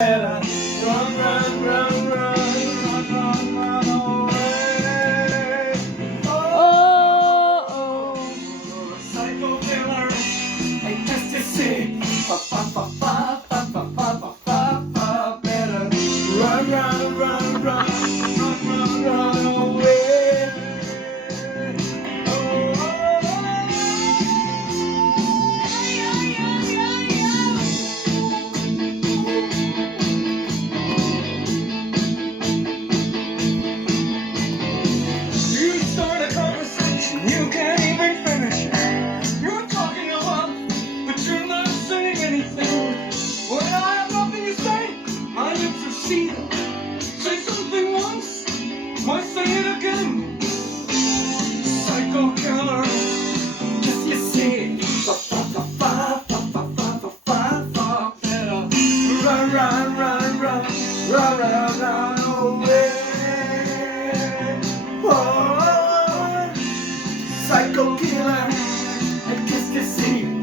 Run, run, run, run, run, run away. Oh, oh. Psycho killer, ecstasy. Pa pa pa pa pa pa pa pa pa pa. Better run, run, run, run, run, run, run away. Oh, you start a conversation, you can't even finish it. You're talking a lot, but you're not saying anything. When I have nothing to say, my lips are sealed. Say something once, why say it again? Psycho killer, just you see. Pa pa pa pa pa pa pa pa pa. Better run, run, run, run, run, run, run away. Oh, psycho killer, I guess you see.